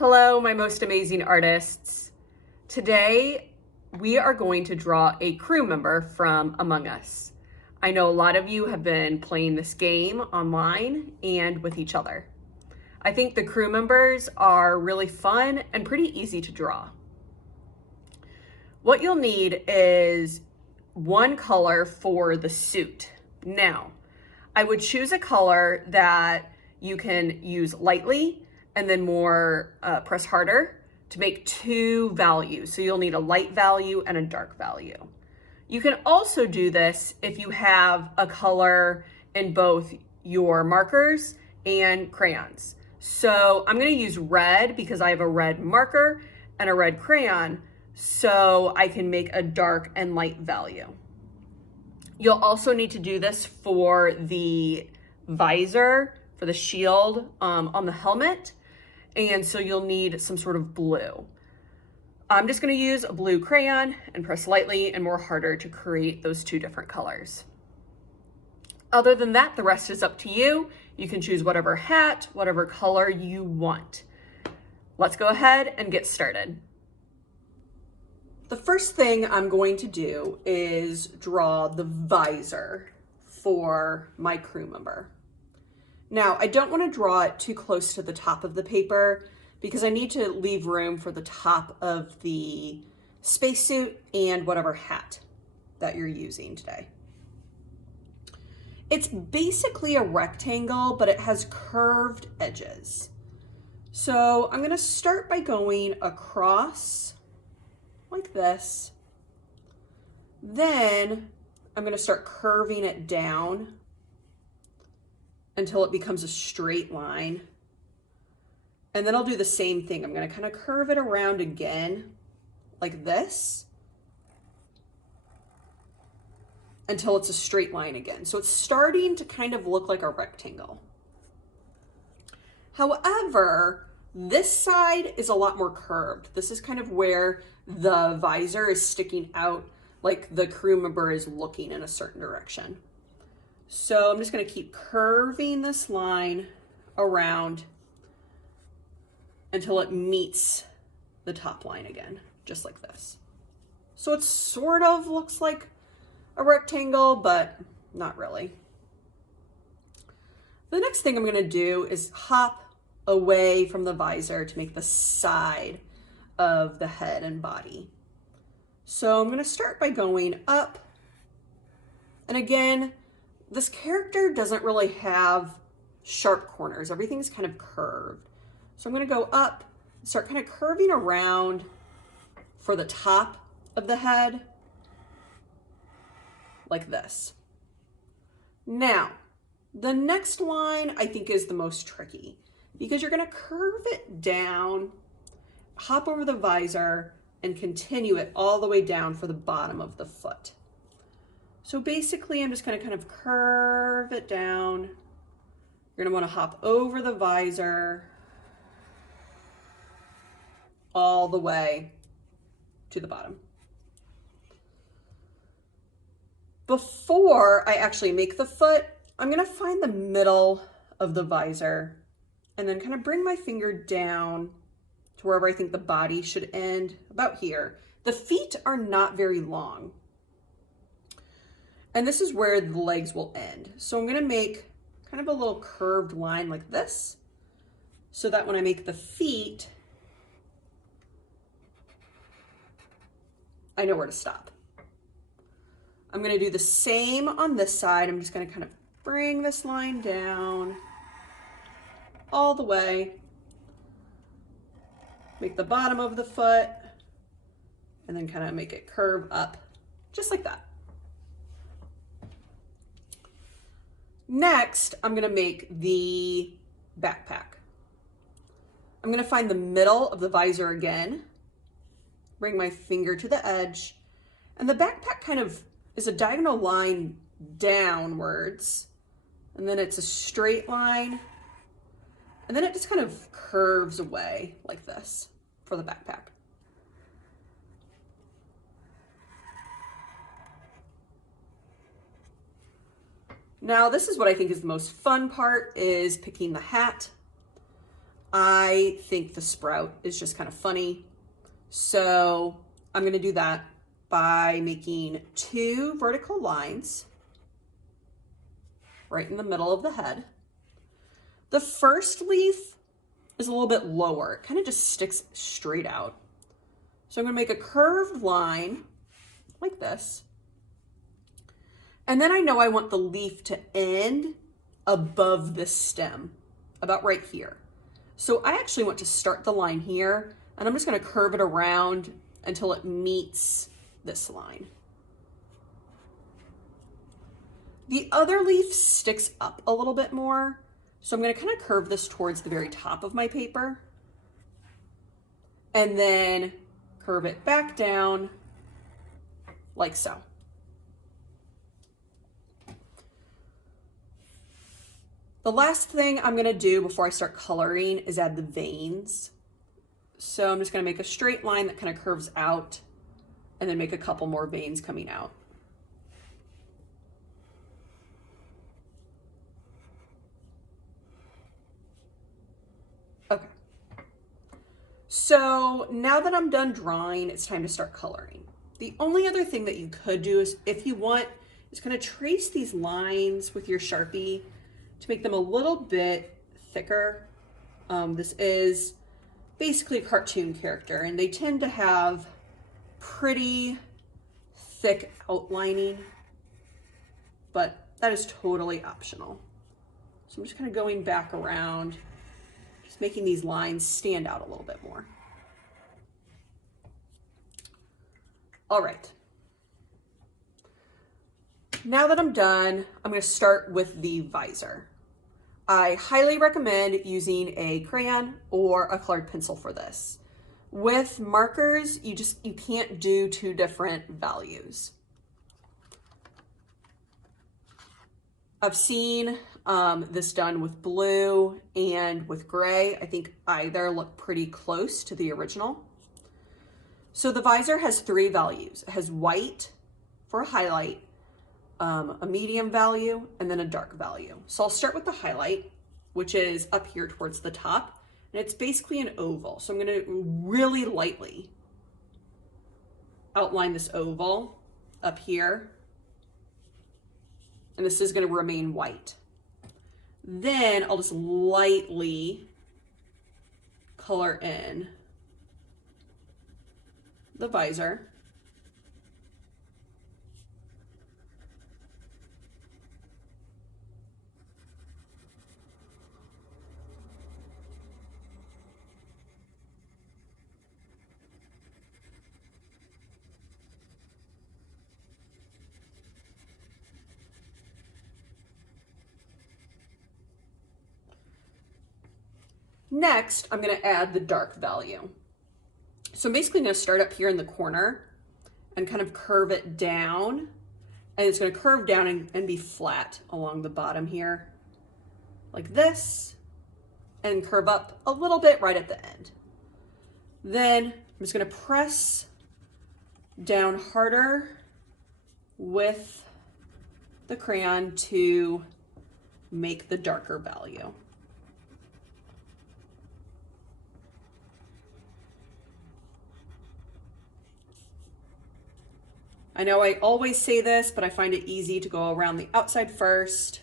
Hello, my most amazing artists. Today, we are going to draw a crew member from Among Us. I know a lot of you have been playing this game online and with each other. I think the crew members are really fun and pretty easy to draw. What you'll need is one color for the suit. Now, I would choose a color that you can use lightly and then more press harder to make two values. So you'll need a light value and a dark value. You can also do this if you have a color in both your markers and crayons. So I'm going to use red because I have a red marker and a red crayon, so I can make a dark and light value. You'll also need to do this for the visor, for the shield on the helmet. And so you'll need some sort of blue. I'm just going to use a blue crayon and press lightly and more harder to create those two different colors. Other than that, the rest is up to you. You can choose whatever hat, whatever color you want. Let's go ahead and get started. The first thing I'm going to do is draw the visor for my crew member. Now, I don't want to draw it too close to the top of the paper because I need to leave room for the top of the spacesuit and whatever hat that you're using today. It's basically a rectangle, but it has curved edges. So I'm going to start by going across like this. Then I'm going to start curving it down until it becomes a straight line. And then I'll do the same thing. I'm going to kind of curve it around again like this until it's a straight line again. So it's starting to kind of look like a rectangle. However, this side is a lot more curved. This is kind of where the visor is sticking out, like the crew member is looking in a certain direction. So I'm just going to keep curving this line around until it meets the top line again, just like this. So it sort of looks like a rectangle, but not really. The next thing I'm going to do is hop away from the visor to make the side of the head and body. So I'm going to start by going up. And again, this character doesn't really have sharp corners. Everything's kind of curved. So I'm going to go up, start kind of curving around for the top of the head, like this. Now, the next line I think is the most tricky because you're going to curve it down, hop over the visor, and continue it all the way down for the bottom of the foot. So basically, I'm just going to kind of curve it down. You're going to want to hop over the visor all the way to the bottom. Before I actually make the foot, I'm going to find the middle of the visor and then kind of bring my finger down to wherever I think the body should end, about here. The feet are not very long. And this is where the legs will end. So I'm going to make kind of a little curved line like this so that when I make the feet, I know where to stop. I'm going to do the same on this side. I'm just going to kind of bring this line down all the way, make the bottom of the foot, and then kind of make it curve up just like that. Next, I'm going to make the backpack. I'm going to find the middle of the visor again, bring my finger to the edge, and the backpack kind of is a diagonal line downwards, and then it's a straight line, and then it just kind of curves away like this for the backpack. Now, this is what I think is the most fun part, is picking the hat. I think the sprout is just kind of funny. So I'm going to do that by making 2 vertical lines right in the middle of the head. The first leaf is a little bit lower. It kind of just sticks straight out. So I'm going to make a curved line like this. And then I know I want the leaf to end above this stem, about right here. So I actually want to start the line here, and I'm just going to curve it around until it meets this line. The other leaf sticks up a little bit more, so I'm going to kind of curve this towards the very top of my paper, and then curve it back down like so. The last thing I'm going to do before I start coloring is add the veins. So I'm just going to make a straight line that kind of curves out and then make a couple more veins coming out. Okay. So now that I'm done drawing, it's time to start coloring. The only other thing that you could do is, if you want, is kind of trace these lines with your Sharpie to make them a little bit thicker. This is basically a cartoon character, and they tend to have pretty thick outlining, but that is totally optional. So I'm just kind of going back around, just making these lines stand out a little bit more. All right. Now that I'm done, I'm going to start with the visor. I highly recommend using a crayon or a colored pencil for this. With markers, you can't do 2 different values. I've seen this done with blue and with gray. I think either look pretty close to the original. So the visor has 3 values. It has white for a highlight, a medium value, and then a dark value. So I'll start with the highlight, which is up here towards the top, and it's basically an oval. So I'm going to really lightly outline this oval up here, and this is going to remain white. Then I'll just lightly color in the visor. Next, I'm going to add the dark value. So I'm basically going to start up here in the corner and kind of curve it down. And it's going to curve down and be flat along the bottom here, like this, and curve up a little bit right at the end. Then I'm just going to press down harder with the crayon to make the darker value. I know I always say this, but I find it easy to go around the outside first.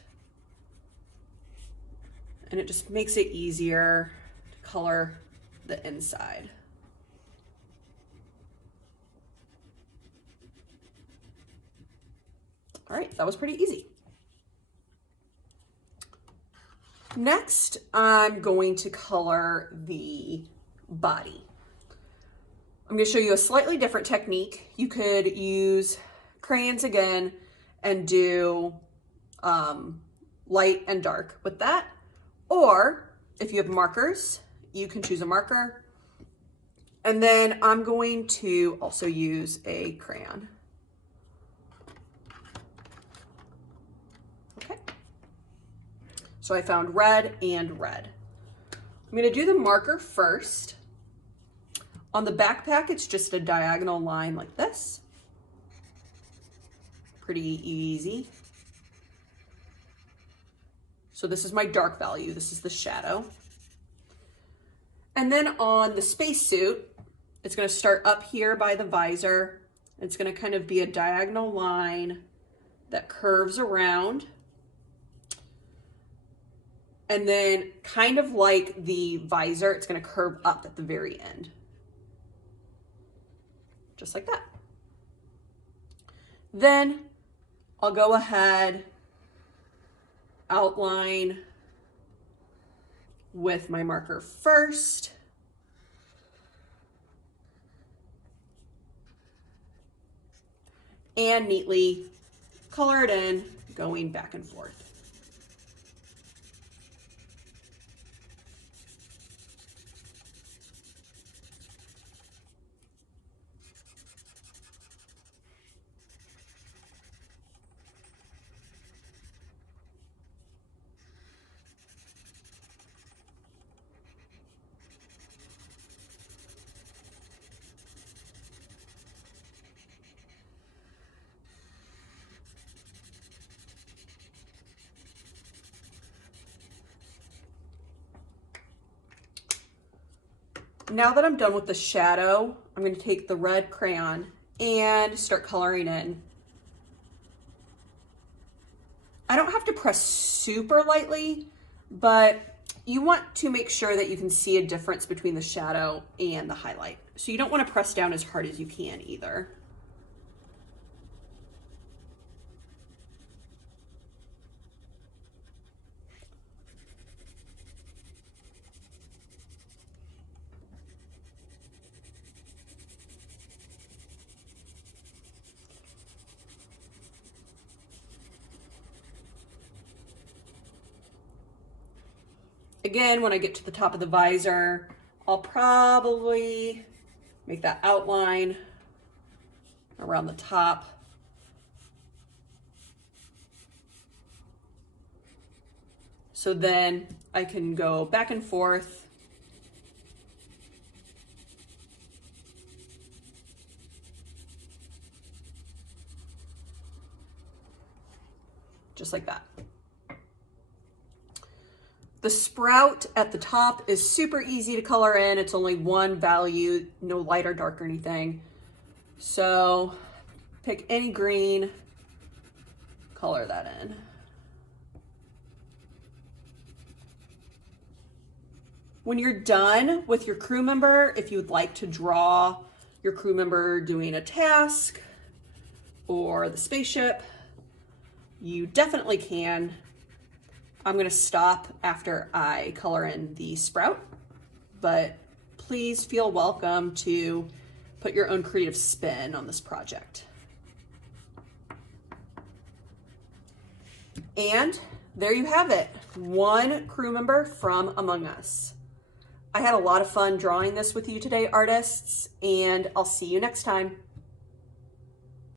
And it just makes it easier to color the inside. All right, that was pretty easy. Next, I'm going to color the body. I'm going to show you a slightly different technique. You could use crayons again and do light and dark with that. Or if you have markers, you can choose a marker. And then I'm going to also use a crayon. Okay. So I found red and red. I'm going to do the marker first. On the backpack, it's just a diagonal line like this. Pretty easy. So this is my dark value. This is the shadow. And then on the spacesuit, it's going to start up here by the visor. It's going to kind of be a diagonal line that curves around. And then kind of like the visor, it's going to curve up at the very end. Just like that. Then I'll go ahead, outline with my marker first. And neatly color it in, going back and forth. Now that I'm done with the shadow, I'm going to take the red crayon and start coloring in. I don't have to press super lightly, but you want to make sure that you can see a difference between the shadow and the highlight. So you don't want to press down as hard as you can either. Again, when I get to the top of the visor, I'll probably make that outline around the top. So then I can go back and forth. Just like that. The sprout at the top is super easy to color in. It's only one value, no light or dark or anything. So pick any green, color that in. When you're done with your crew member, if you would like to draw your crew member doing a task or the spaceship, you definitely can. I'm going to stop after I color in the sprout, but please feel welcome to put your own creative spin on this project. And there you have it, one crew member from Among Us. I had a lot of fun drawing this with you today, artists, and I'll see you next time.